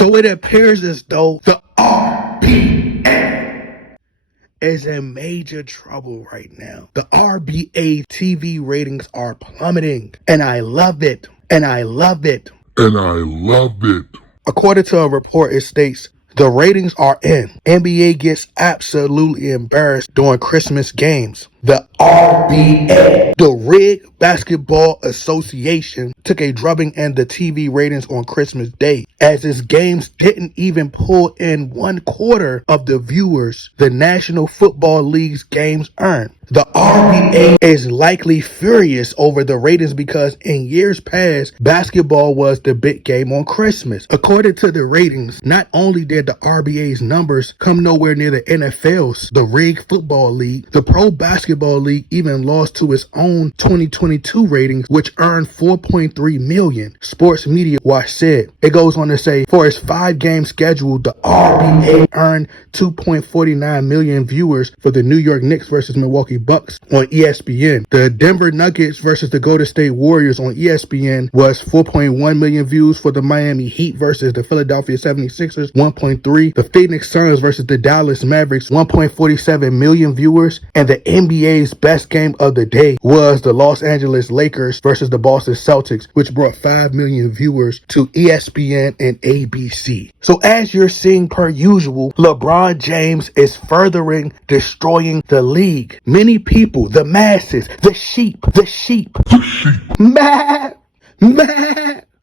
So it appears as though the RBA is in major trouble right now. The RBA TV ratings are plummeting, and I love it. And I love it. And I love it. According to a report, it states, the ratings are in. NBA gets absolutely embarrassed during Christmas games. The RBA, the Rigged Basketball Association, took a drubbing in the TV ratings on Christmas Day, as its games didn't even pull in 1/4 of the viewers the National Football League's games earned. The RBA is likely furious over the ratings because in years past, basketball was the big game on Christmas. According to the ratings, not only did the RBA's numbers come nowhere near the NFL's, the Rigged Football League, the Pro Basketball League even lost to its own 2022 ratings, which earned 4.3 million. Sports Media Watch said. It goes on to say, for its 5-game schedule, the RBA earned 2.49 million viewers for the New York Knicks versus Milwaukee Bucks on ESPN. The Denver Nuggets versus the Golden State Warriors on ESPN was 4.1 million views. For the Miami Heat versus the Philadelphia 76ers, 1.3. The Phoenix Suns versus the Dallas Mavericks, 1.47 million viewers. And the NBA's best game of the day was the Los Angeles Lakers versus the Boston Celtics, which brought 5 million viewers to ESPN and ABC. So as you're seeing per usual, LeBron James is furthering destroying the league. Many people, the masses, the sheep, mad,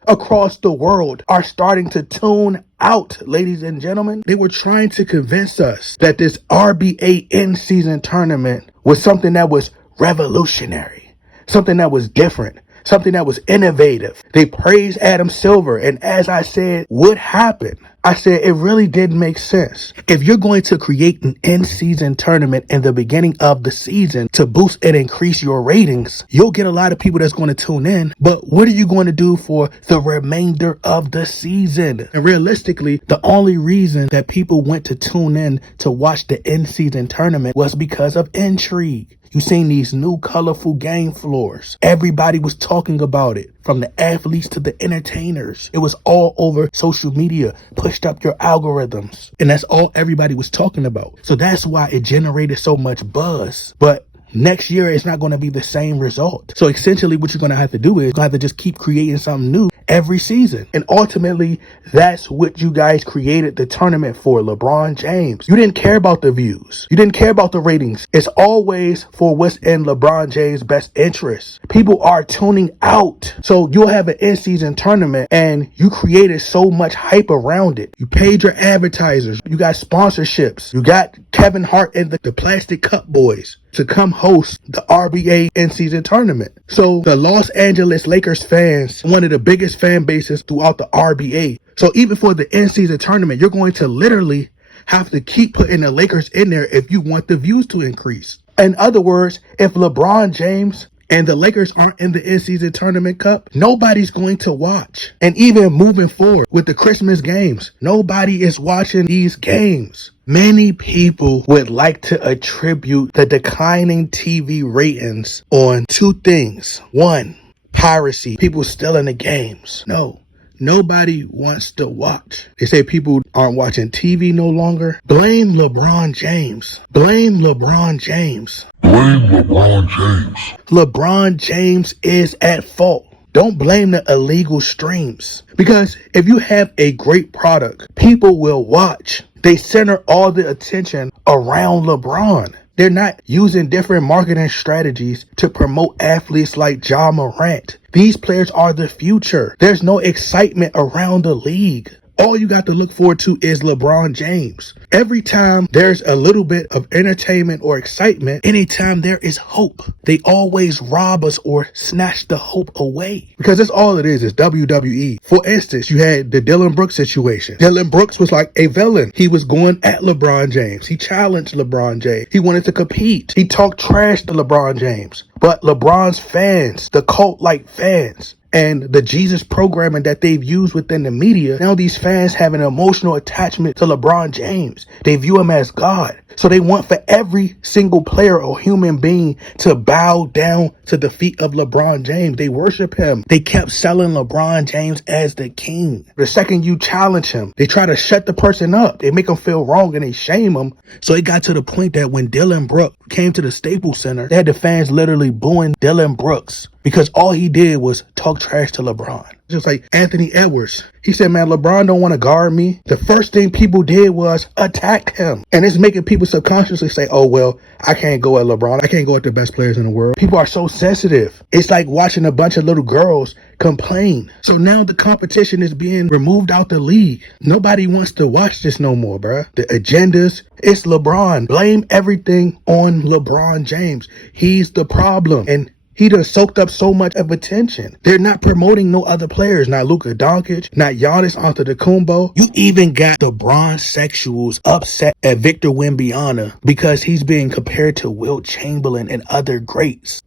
across the world are starting to tune out, ladies and gentlemen. They were trying to convince us that this RBA in-season tournament was something that was revolutionary, something that was different, something that was innovative. They praised Adam Silver, and as I said, what happened? I said it really didn't make sense. If you're going to create an in-season tournament in the beginning of the season to boost and increase your ratings, you'll get a lot of people that's going to tune in. But what are you going to do for the remainder of the season? And realistically, the only reason that people went to tune in to watch the in-season tournament was because of intrigue. You seen these new colorful game floors. Everybody was talking about it, from the athletes to the entertainers. It was all over social media, pushed up your algorithms. And that's all everybody was talking about. So that's why it generated so much buzz. But next year, it's not going to be the same result. So essentially what you're going to have to do is you're going to have to just keep creating something new every season. And ultimately, that's what you guys created the tournament for, LeBron James. You didn't care about the views. You didn't care about the ratings. It's always for what's in LeBron James' best interest. People are tuning out. So you'll have an in-season tournament and you created so much hype around it. You paid your advertisers. You got sponsorships. You got Kevin Hart and the Plastic Cup Boys to come host the RBA in-season tournament. So the Los Angeles Lakers fans, one of the biggest fan bases throughout the RBA. So even for the in-season tournament, you're going to literally have to keep putting the Lakers in there if you want the views to increase. In other words, if LeBron James and the Lakers aren't in the in-season tournament cup, nobody's going to watch. And even moving forward with the Christmas games, nobody is watching these games. Many people would like to attribute the declining TV ratings on two things. One, piracy, people stealing the games. No, nobody wants to watch. They say people aren't watching TV no longer. Blame LeBron James. Blame LeBron James. Blame LeBron James. LeBron James is at fault. Don't blame the illegal streams. Because if you have a great product, people will watch. They center all the attention around LeBron. They're not using different marketing strategies to promote athletes like Ja Morant. These players are the future. There's no excitement around the league. All you got to look forward to is LeBron James. Every time there's a little bit of entertainment or excitement, anytime there is hope, they always rob us or snatch the hope away. Because that's all it is WWE. For instance, you had the Dylan Brooks situation. Dylan Brooks was like a villain. He was going at LeBron James. He challenged LeBron James. He wanted to compete. He talked trash to LeBron James. But LeBron's fans, the cult-like fans, and the Jesus programming that they've used within the media, now these fans have an emotional attachment to LeBron James. They view him as God. So they want for every single player or human being to bow down to the feet of LeBron James. They worship him. They kept selling LeBron James as the king. The second you challenge him, they try to shut the person up. They make him feel wrong and they shame him. So it got to the point that when Dylan Brooks came to the Staples Center, they had the fans literally booing Dylan Brooks because all he did was talk trash to LeBron. Just like Anthony Edwards. He said, man, LeBron don't want to guard me. The first thing people did was attack him. And it's making people subconsciously say, oh, well, I can't go at LeBron. I can't go at the best players in the world. People are so sensitive. It's like watching a bunch of little girls complain. So now the competition is being removed out the league. Nobody wants to watch this no more, bruh. The agendas, it's LeBron. Blame everything on LeBron James. He's the problem. And he done soaked up so much of attention. They're not promoting no other players. Not Luka Doncic, not Giannis Antetokounmpo. You even got the bronzexuals upset at Victor Wembanyama because he's being compared to Wilt Chamberlain and other greats.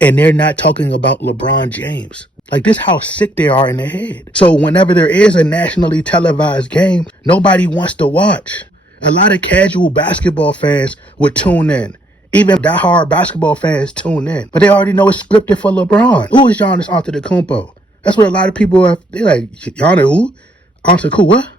And they're not talking about LeBron James. Like, this how sick they are in their head. So whenever there is a nationally televised game, nobody wants to watch. A lot of casual basketball fans would tune in. Even diehard basketball fans tune in. But they already know it's scripted for LeBron. Who is Giannis Antetokounmpo? That's what a lot of people are. They're like, Giannis who? Antetokounmpo what?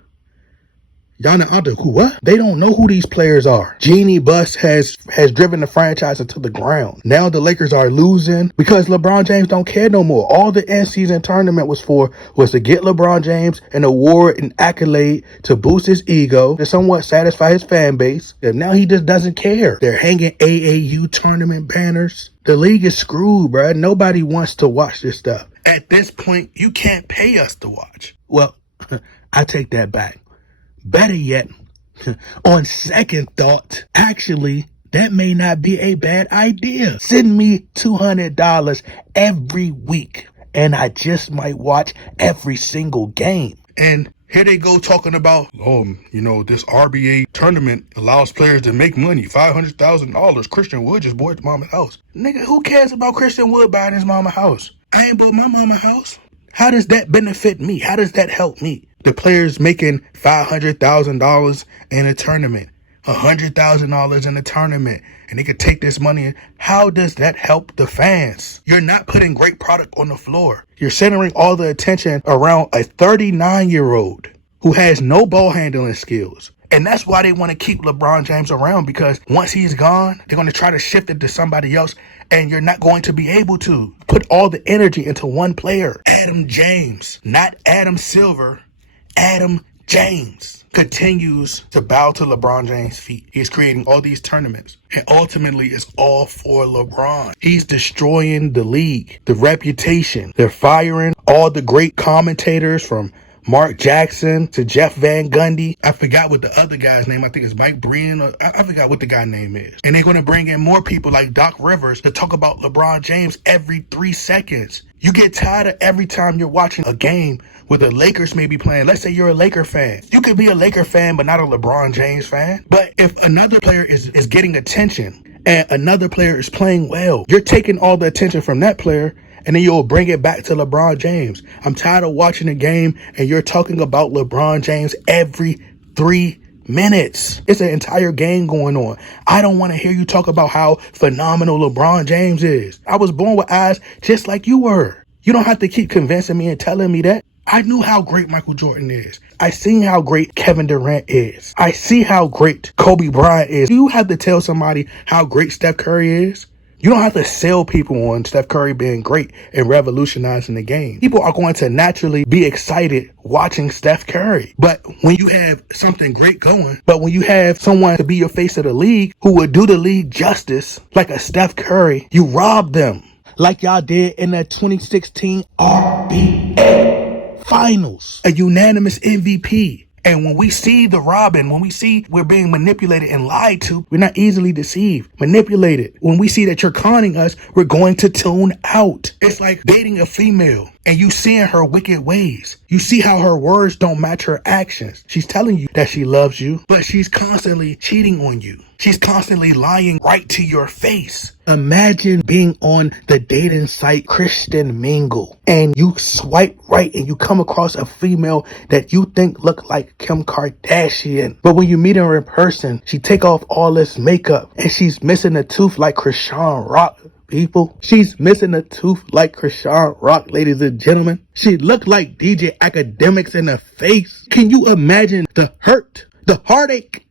Giannis Antetokounmpo what? They don't know who these players are. Genie Bus has driven the franchise into the ground. Now the Lakers are losing because LeBron James don't care no more. All the in-season tournament was to get LeBron James an award and accolade to boost his ego, to somewhat satisfy his fan base. And now he just doesn't care. They're hanging AAU tournament banners. The league is screwed, bruh. Nobody wants to watch this stuff. At this point, you can't pay us to watch. Well, I take that back. Better yet, on second thought, actually, that may not be a bad idea. Send me $200 every week, and I just might watch every single game. And here they go talking about, this RBA tournament allows players to make money, $500,000. Christian Wood just bought his mama's house. Nigga, who cares about Christian Wood buying his mama's house? I ain't bought my mama's house. How does that benefit me? How does that help me? The players making $500,000 in a tournament, $100,000 in a tournament, and they could take this money in. How does that help the fans? You're not putting great product on the floor. You're centering all the attention around a 39-year-old who has no ball handling skills. And that's why they want to keep LeBron James around, because once he's gone, they're going to try to shift it to somebody else, and you're not going to be able to put all the energy into one player. Adam James, not Adam Silver, Adam James continues to bow to LeBron James' feet. He's creating all these tournaments, and ultimately it's all for LeBron. He's destroying the league, the reputation. They're firing all the great commentators from Mark Jackson to Jeff Van Gundy. I forgot what the other guy's name. I think it's Mike Breen. I forgot what the guy's name is. And they're going to bring in more people like Doc Rivers to talk about LeBron James every 3 seconds. You get tired of every time you're watching a game where the Lakers may be playing. Let's say you're a Laker fan. You could be a Laker fan, but not a LeBron James fan. But if another player is getting attention and another player is playing well, you're taking all the attention from that player, and then you'll bring it back to LeBron James. I'm tired of watching a game and you're talking about LeBron James every 3 minutes. It's an entire game going on. I don't want to hear you talk about how phenomenal LeBron James is. I was born with eyes just like you were. You don't have to keep convincing me and telling me that. I knew how great Michael Jordan is. I seen how great Kevin Durant is. I see how great Kobe Bryant is. You have to tell somebody how great Steph Curry is. You don't have to sell people on Steph Curry being great and revolutionizing the game. People are going to naturally be excited watching Steph Curry. But when you have something great going, but when you have someone to be your face of the league who would do the league justice, like a Steph Curry, you rob them. Like y'all did in the 2016 RBA Finals. A unanimous MVP. And when we see the robbing, when we see we're being manipulated and lied to, we're not easily deceived, manipulated. When we see that you're conning us, we're going to tune out. It's like dating a female and you seeing her wicked ways. You see how her words don't match her actions. She's telling you that she loves you, but she's constantly cheating on you. She's constantly lying right to your face. Imagine being on the dating site Christian Mingle and you swipe right and you come across a female that you think look like Kim Kardashian. But when you meet her in person, she take off all this makeup and she's missing a tooth like Krishan Rock. People, she's missing a tooth like Krishan Rock, ladies and gentlemen. She looked like DJ Academics in the face. Can you imagine the hurt, the heartache,